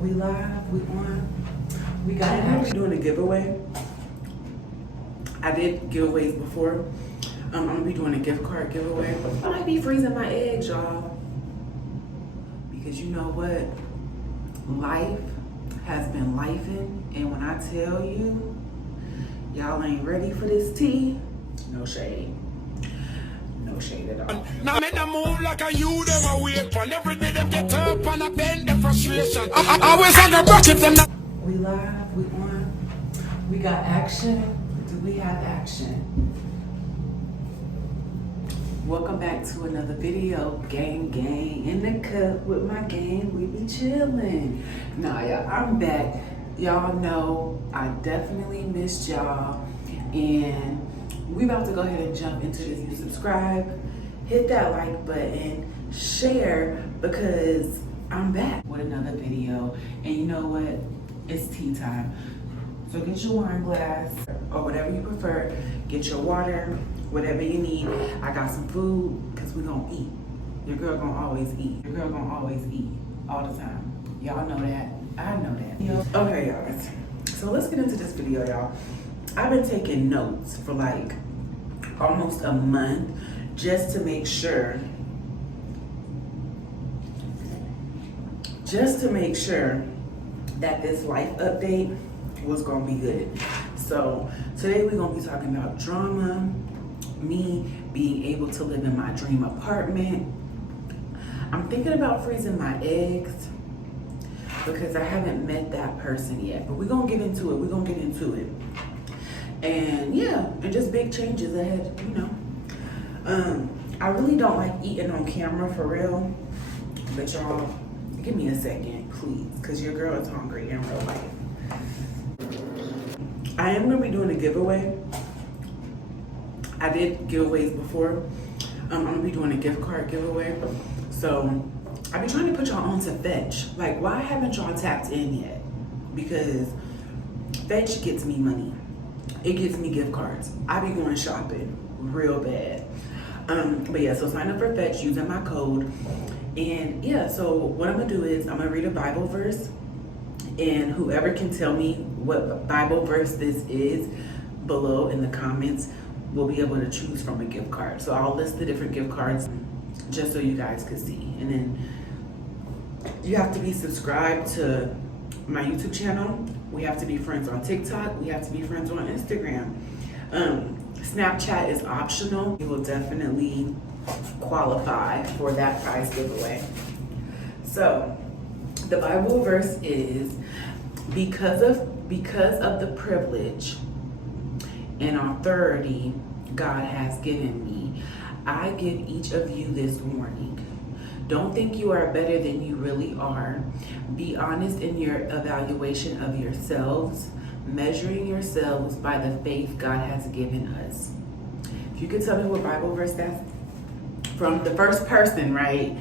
We live, we on. We got it. I'm doing a giveaway. I did giveaways before. I'm gonna be doing a gift card giveaway. I might be freezing my eggs, y'all. Because you know what? Life has been lifing, and when I tell you, y'all ain't ready for this tea, no shade. No shade at all. Now make them move like a you, them a wait for every day them get up and I bend the frustration. I always have to brush it them. We live, we on. We got action. Do we have action? Welcome back to another video. Gang in the cup with my gang. We be chilling. Nah, y'all, I'm back. Y'all know I definitely missed y'all, and we about to go ahead and jump into this. You subscribe, hit that like button, share, because I'm back with another video. And you know what? It's tea time. So get your wine glass or whatever you prefer. Get your water, whatever you need. I got some food because we gonna eat. Your girl gonna always eat. Your girl gonna always eat all the time. Y'all know that. I know that. Okay, guys. So let's get into this video, y'all. I've been taking notes for like almost a month just to make sure that this life update was gonna be good. So today we're gonna be talking about drama, me being able to live in my dream apartment. I'm thinking about freezing my eggs because I haven't met that person yet, but we're gonna get into it. And yeah, and just big changes ahead, you know. I really don't like eating on camera for real, but y'all, give me a second, please, because your girl is hungry in real life. I am gonna be doing a giveaway. I did giveaways before. I'm gonna be doing a gift card giveaway. So I've been trying to put y'all on to Fetch. Like, why haven't y'all tapped in yet? Because Fetch gets me money. It gives me gift cards. I be going shopping real bad. But yeah, so sign up for Fetch using my code. And yeah, so what I'm gonna do is I'm gonna read a Bible verse, and whoever can tell me what Bible verse this is below in the comments will be able to choose from a gift card. So I'll list the different gift cards just so you guys can see. And then you have to be subscribed to my YouTube channel. We have to be friends on TikTok. We have to be friends on Instagram. Snapchat is optional. You will definitely qualify for that prize giveaway. So the Bible verse is, because of the privilege and authority God has given me, I give each of you this warning. Don't think you are better than you really are. Be honest in your evaluation of yourselves, measuring yourselves by the faith God has given us. If you could tell me what Bible verse that's from, the first person, right?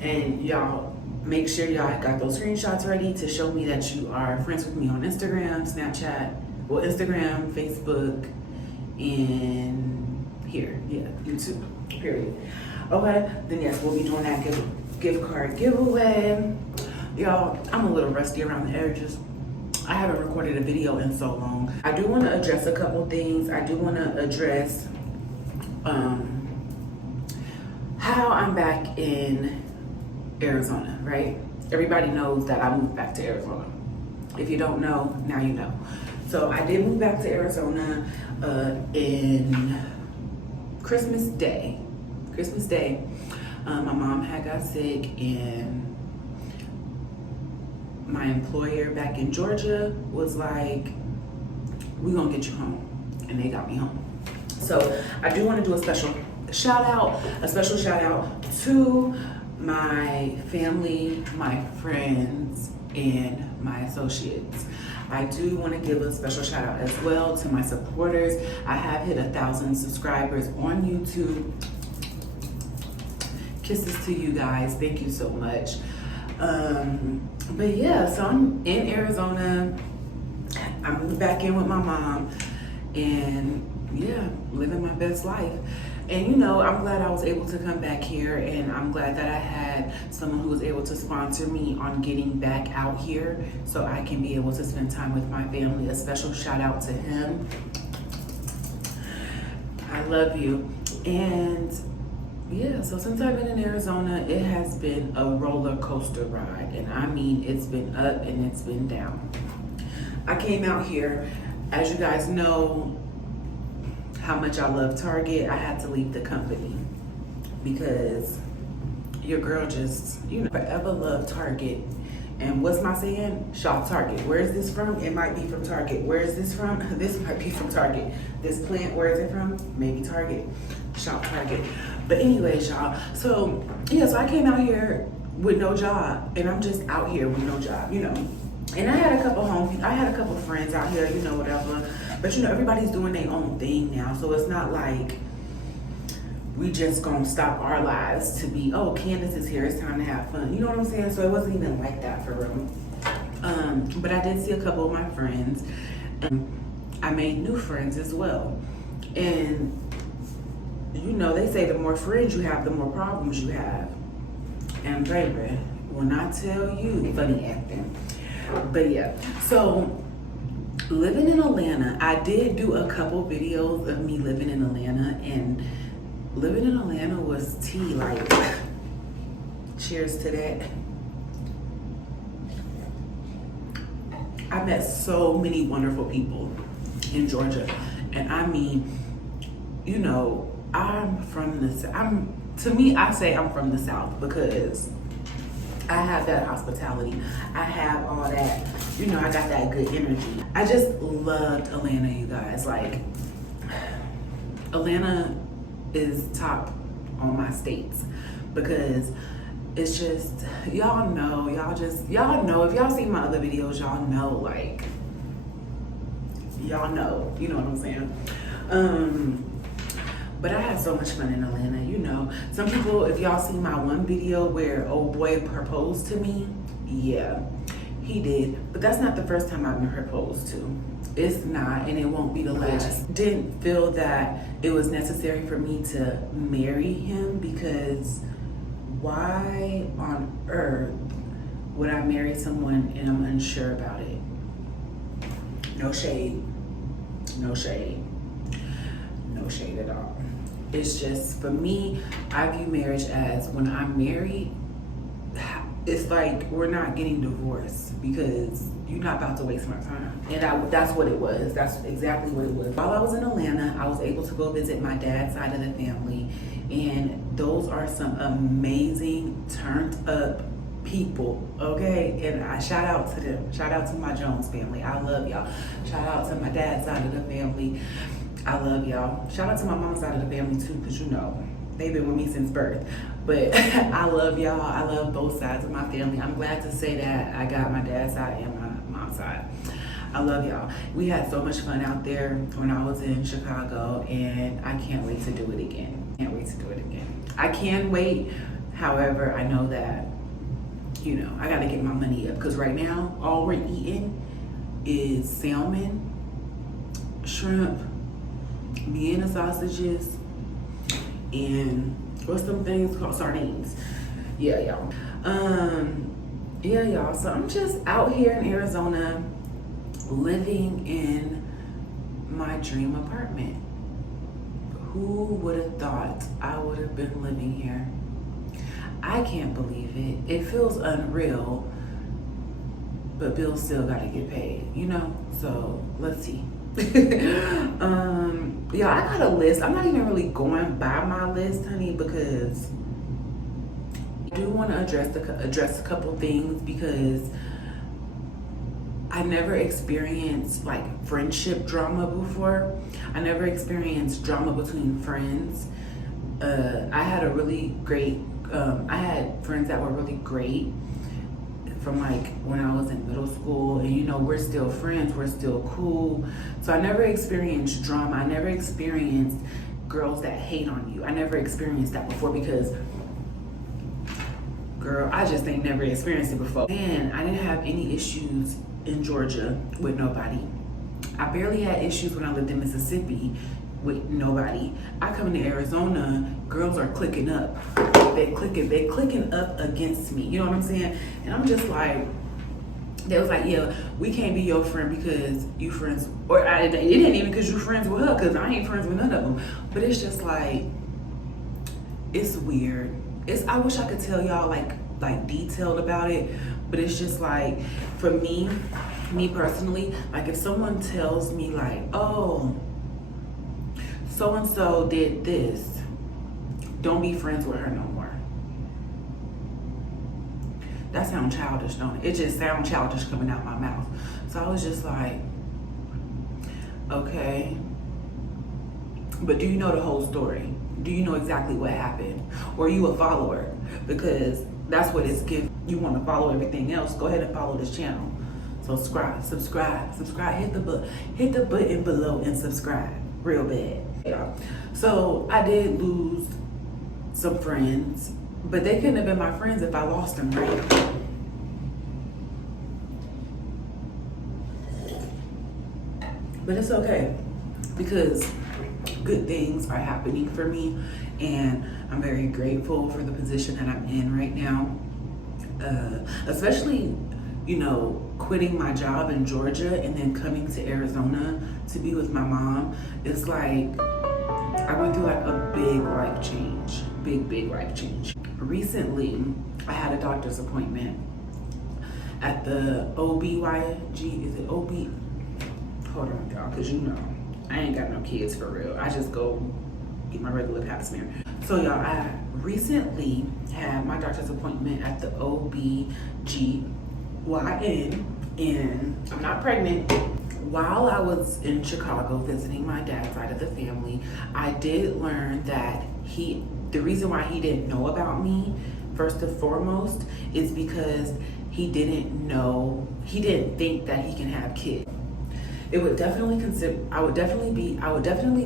And y'all make sure y'all got those screenshots ready to show me that you are friends with me on Instagram, Snapchat, well, Instagram, Facebook, and here, yeah, YouTube, period. Okay, then yes, we'll be doing that gift card giveaway. Y'all, I'm a little rusty around the edges. I haven't recorded a video in so long. I do want to address a couple things. I do want to address how I'm back in Arizona, right? Everybody knows that I moved back to Arizona. If you don't know, now you know. So I did move back to Arizona in Christmas Day. My mom had got sick, and my employer back in Georgia was like, we gonna get you home. And they got me home. So I do want to do a special shout out to my family, my friends, and my associates. I do want to give a special shout out as well to my supporters. I have hit 1,000 subscribers on YouTube. Kisses to you guys. Thank you so much. But yeah, so I'm in Arizona. I moved back in with my mom, and yeah, living my best life. And you know, I'm glad I was able to come back here, and I'm glad that I had someone who was able to sponsor me on getting back out here so I can be able to spend time with my family. A special shout out to him. I love you. And yeah, so since I've been in Arizona, it has been a roller coaster ride. And I mean, it's been up and it's been down. I came out here, as you guys know how much I love Target. I had to leave the company because your girl just, you know, forever loved Target. And what's my saying? Shop Target. Where is this from? It might be from Target. Where is this from? This might be from Target. This plant, where is it from? Maybe Target. Shop Target. But anyways, y'all. So yeah, so I came out here with no job, and I'm just out here with no job, you know. And I had a couple friends out here, you know, whatever. But you know, everybody's doing their own thing now, so it's not like we just gonna stop our lives to be, oh, Candace is here, it's time to have fun. You know what I'm saying? So it wasn't even like that for real. But I did see a couple of my friends, and I made new friends as well. And you know, they say the more friends you have, the more problems you have. And baby, when I tell you, funny acting. But yeah, so living in Atlanta, I did do a couple videos of me living in Atlanta, and living in Atlanta was tea, like, cheers to that. I met so many wonderful people in Georgia, and I mean, you know, I say I'm from the South because I have that hospitality. I have all that, you know, I got that good energy. I just loved Atlanta, you guys. Like, Atlanta is top on my states because it's just, y'all know, if y'all see my other videos, y'all know, like, y'all know, you know what I'm saying? But I had so much fun in Atlanta, you know. Some people, if y'all see my one video where old boy proposed to me, yeah, he did. But that's not the first time I've been proposed to. It's not, and it won't be the last. Didn't feel that it was necessary for me to marry him because why on earth would I marry someone and I'm unsure about it? No shade, no shade, no shade at all. It's just, for me, I view marriage as when I'm married, it's like we're not getting divorced because you're not about to waste my time. And that's what it was. That's exactly what it was. While I was in Atlanta, I was able to go visit my dad's side of the family. And those are some amazing, turned up people, okay? And I shout out to them. Shout out to my Jones family. I love y'all. Shout out to my dad's side of the family. I love y'all. Shout out to my mom's side of the family too, because you know, they've been with me since birth. But I love y'all. I love both sides of my family. I'm glad to say that I got my dad's side and my mom's side. I love y'all. We had so much fun out there when I was in Chicago, and I can't wait to do it again. Can't wait to do it again. I can wait. However, I know that, you know, I got to get my money up because right now, all we're eating is salmon, shrimp, Vienna sausages, and what's some things called sardines. Yeah, y'all. Yeah, y'all. So I'm just out here in Arizona, living in my dream apartment. Who would have thought I would have been living here? I can't believe it. It feels unreal, but bills still gotta get paid, you know? So let's see. Yeah, I got a list. I'm not even really going by my list, honey, because I do want to address a couple things because I never experienced like friendship drama before. I never experienced drama between friends. I had a really great, I had friends that were really great from like when I was in middle school, and you know, we're still friends, we're still cool. So I never experienced drama. I never experienced girls that hate on you. I never experienced that before because, girl, I just ain't never experienced it before. And I didn't have any issues in Georgia with nobody. I barely had issues when I lived in Mississippi with nobody. I come into Arizona, girls are clicking up. They clicking up against me. You know what I'm saying? And I'm just like, they was like, yeah, we can't be your friend because you friends, or it ain't even because you friends with her, because I ain't friends with none of them. But it's just like, it's weird. I wish I could tell y'all like detailed about it, but it's just like, for me personally, like if someone tells me like, oh, so-and-so did this, don't be friends with her no more. That sounds childish, don't it? It just sounds childish coming out my mouth. So I was just like, okay, but do you know the whole story? Do you know exactly what happened? Or are you a follower? Because that's what it's giving. You want to follow everything else, go ahead and follow this channel. So subscribe, hit the button below and subscribe real bad. Yeah. So I did lose some friends, but they couldn't have been my friends if I lost them, right? But it's okay, because good things are happening for me, and I'm very grateful for the position that I'm in right now. Especially, you know, quitting my job in Georgia and then coming to Arizona to be with my mom. It's like, I went through like a big life change, big life change. Recently, I had a doctor's appointment at the OBYG, is it OB? Hold on, y'all, because you know, I ain't got no kids for real. I just go get my regular pap smear. So y'all, I recently had my doctor's appointment at the OBGYN, and I'm not pregnant. While I was in Chicago visiting my dad's side of the family, I did learn that the reason why he didn't know about me, first and foremost, is because he didn't think that he can have kids. I would definitely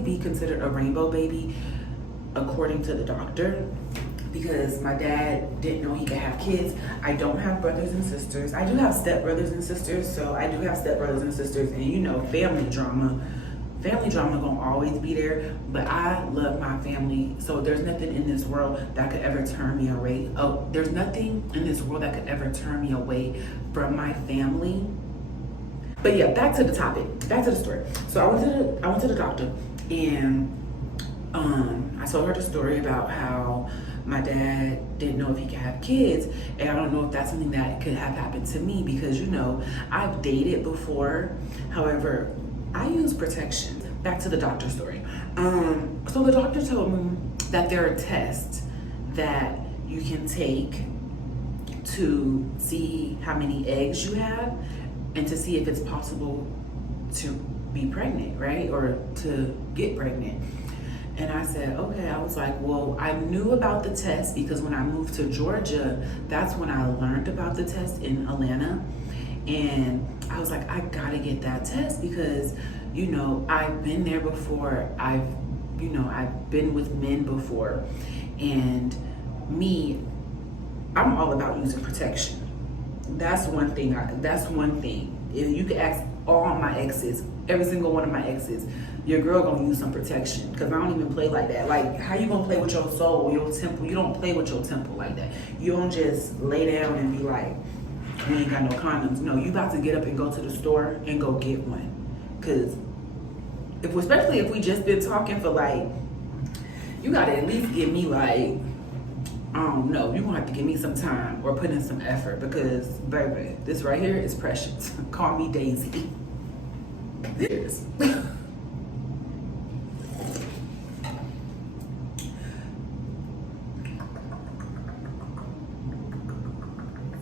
be considered a rainbow baby according to the doctor, because my dad didn't know he could have kids. I don't have brothers and sisters. I do have stepbrothers and sisters, and you know, family drama gonna always be there, but I love my family, so there's nothing in this world that could ever turn me away. There's nothing in this world that could ever turn me away from my family. But yeah, back to the topic, back to the story. So I went to the doctor, and I told her the story about how my dad didn't know if he could have kids, and I don't know if that's something that could have happened to me, because you know, I've dated before. However, I use protection. Back to the doctor story. So the doctor told me that there are tests that you can take to see how many eggs you have, and to see if it's possible to be pregnant, right? Or to get pregnant. And I said, okay. I was like, well, I knew about the test because when I moved to Georgia, that's when I learned about the test in Atlanta. And I was like, I gotta get that test because, you know, I've been there before. I've been with men before. And I'm all about using protection. That's one thing. If you could ask all my exes, every single one of my exes, your girl gonna use some protection, because I don't even play like that. Like, how you gonna play with your soul, your temple? You don't play with your temple like that. You don't just lay down and be like, we ain't got no condoms. No, you about to get up and go to the store and go get one. Because especially if we just been talking for like, you gotta at least give me like, I don't know, you're gonna have to give me some time or put in some effort, because baby, this right here is precious. Call me Daisy. This.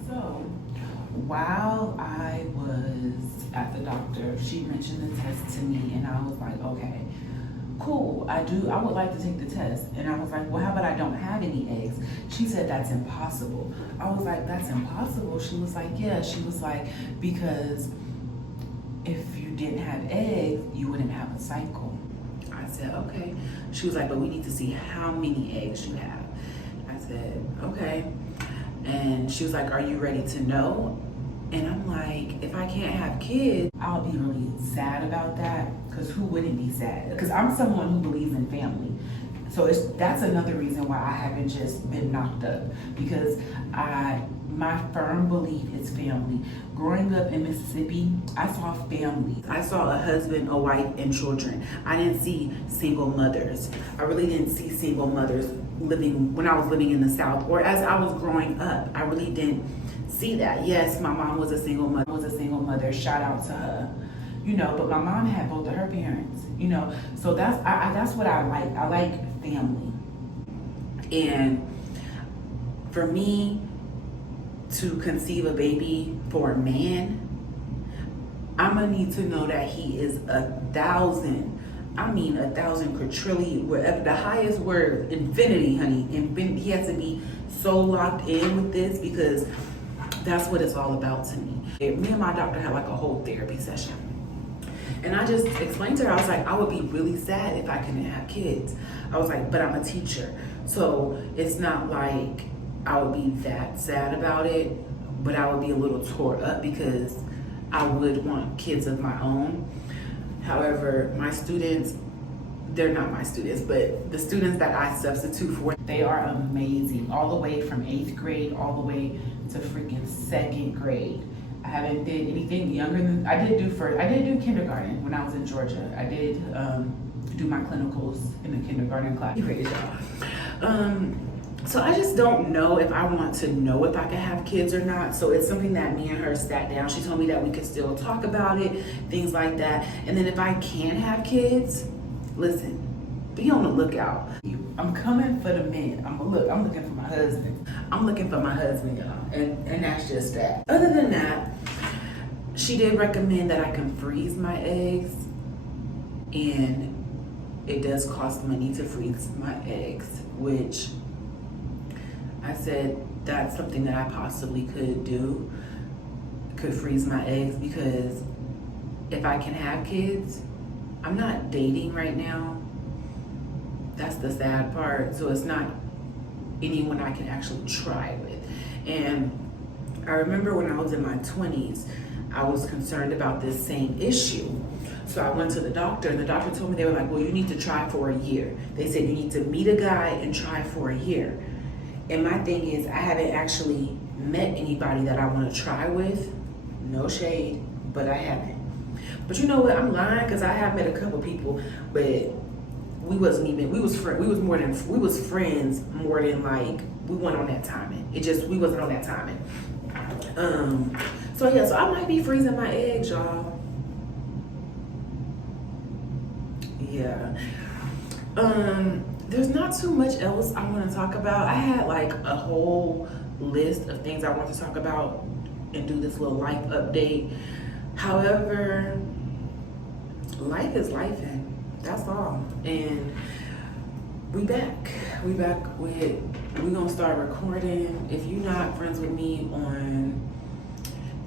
So, while I was at the doctor, she mentioned the test to me, and I was like, okay, cool, I would like to take the test. And I was like, well, how about I don't have any eggs? She said, that's impossible. I was like, that's impossible? She was like, yeah. She was like, because if you didn't have eggs, you wouldn't have a cycle. I said, okay. She was like, but we need to see how many eggs you have. I said, okay. And she was like, are you ready to know? And I'm like, if I can't have kids, I'll be really sad about that, because who wouldn't be sad? Because I'm someone who believes in family. So that's another reason why I haven't just been knocked up, because my firm belief is family. Growing up in Mississippi, I saw families. I saw a husband, a wife, and children. I didn't see single mothers. I really didn't see single mothers living when I was living in the South, or as I was growing up. I really didn't see that. Yes, my mom was a single mother. Shout out to her. You know, but my mom had both of her parents, you know, so that's what I like. I like family. And for me to conceive a baby for a man, I'm gonna need to know that he is 1,000 quadrillion, wherever the highest word, infinity, honey. He has to be so locked in with this, because that's what it's all about to me. Me and my doctor had like a whole therapy session. And I just explained to her, I was like, I would be really sad if I couldn't have kids. I was like, but I'm a teacher. So it's not like I would be that sad about it, but I would be a little tore up because I would want kids of my own. However, my students, they're not my students, but the students that I substitute for, they are amazing. All the way from 8th grade, all the way to freaking 2nd grade. I haven't did anything younger than, I did do kindergarten when I was in Georgia. I did do my clinicals in the kindergarten class. So I just don't know if I want to know if I can have kids or not. So it's something that me and her sat down. She told me that we could still talk about it, things like that. And then if I can have kids, listen, be on the lookout. I'm coming for the men. I'm looking for my husband. I'm looking for my husband, y'all. And that's just that. Other than that, she did recommend that I can freeze my eggs. And it does cost money to freeze my eggs, which I said that's something that I possibly could do. Could freeze my eggs, because if I can have kids, I'm not dating right now. That's the sad part. So it's not anyone I can actually try with. And I remember when I was in my 20s, I was concerned about this same issue. So I went to the doctor, and the doctor told me, they were like, well, you need to try for a year. They said you need to meet a guy and try for a year. And my thing is, I haven't actually met anybody that I want to try with. No shade, but I haven't. But you know what? I'm lying, because I have met a couple people, but we was friends more than like, we weren't on that timing. We wasn't on that timing. So yeah, so I might be freezing my eggs, y'all. Yeah. There's not too much else I want to talk about. I had like a whole list of things I want to talk about and do this little life update. However, life is life, and that's all. And we back with, we gonna start recording. If you're not friends with me on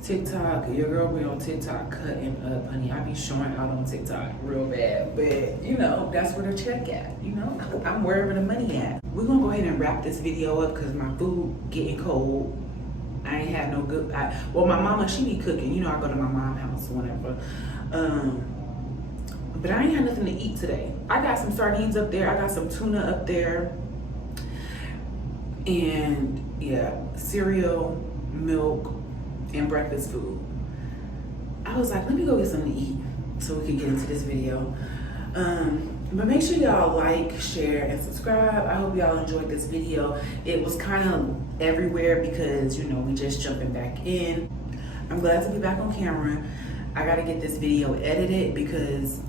TikTok, your girl be on TikTok cutting up, honey. I be showing out on TikTok real bad, but you know, that's where the check at, you know? I'm wherever the money at. We're gonna go ahead and wrap this video up, because my food getting cold. I ain't had no good, well, my mama, she be cooking. You know, I go to my mom's house whenever. But I ain't had nothing to eat today. I got some sardines up there. I got some tuna up there. And yeah, cereal, milk, and breakfast food. I was like, let me go get something to eat so we can get into this video. But make sure y'all like, share, and subscribe. I hope y'all enjoyed this video. It was kind of everywhere because, you know, we just jumping back in. I'm glad to be back on camera. I gotta get this video edited because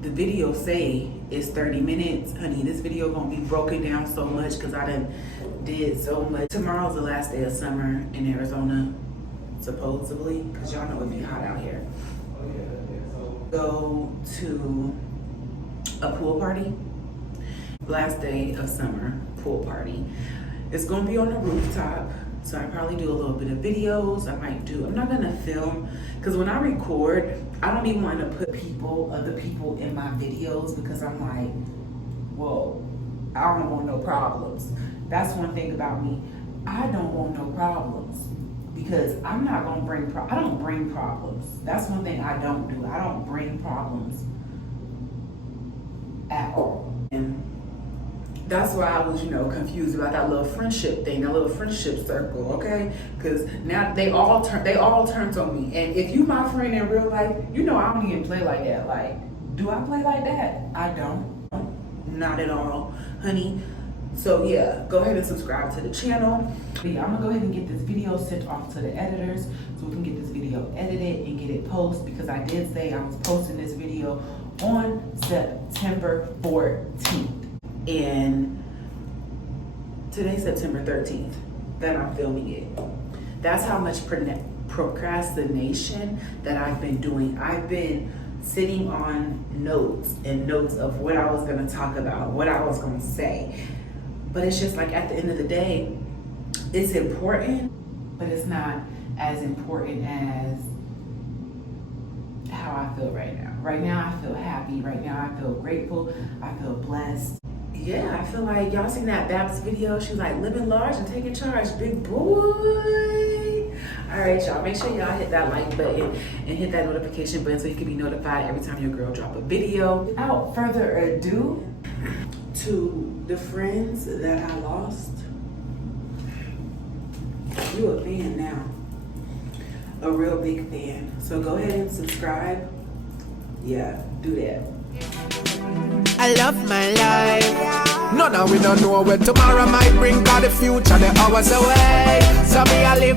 the video say it's 30 minutes. Honey, this video gonna be broken down so much because I done did so much. Tomorrow's the last day of summer in Arizona, supposedly, because y'all know it be hot out here. Go to a pool party. Last day of summer pool party. It's gonna be on the rooftop, so I probably do a little bit of videos. I'm not gonna film, because when I record, I don't even want to put other people in my videos, because I'm like, whoa, I don't want no problems. That's one thing about me. I don't want no problems, because I'm not gonna bring I don't bring problems. That's one thing I don't do. I don't bring problems at all. And that's why I was, confused about that little friendship thing, that little friendship circle, okay? Because now they all turned on me. And if you my friend in real life, I don't even play like that. Like, do I play like that? I don't. Not at all, honey. So yeah, go ahead and subscribe to the channel. But yeah, I'm gonna go ahead and get this video sent off to the editors so we can get this video edited and get it posted, because I did say I was posting this video on September 14th. And today's September 13th that I'm filming it. That's how much procrastination that I've been doing. I've been sitting on notes and notes of what I was gonna talk about, what I was gonna say. But it's just like, at the end of the day, it's important, but it's not as important as how I feel right now. Right now, I feel happy. Right now, I feel grateful. I feel blessed. Yeah, I feel like y'all seen that Babs video. She was like, living large and taking charge, big boy. All right, y'all, make sure y'all hit that like button and hit that notification button so you can be notified every time your girl drop a video. Without further ado, to the friends that I lost, you a fan now, a real big fan. So go ahead and subscribe. Yeah, do that. I love my life. No, now we don't know where tomorrow might bring, 'cause the future, the hours away. So me, I live.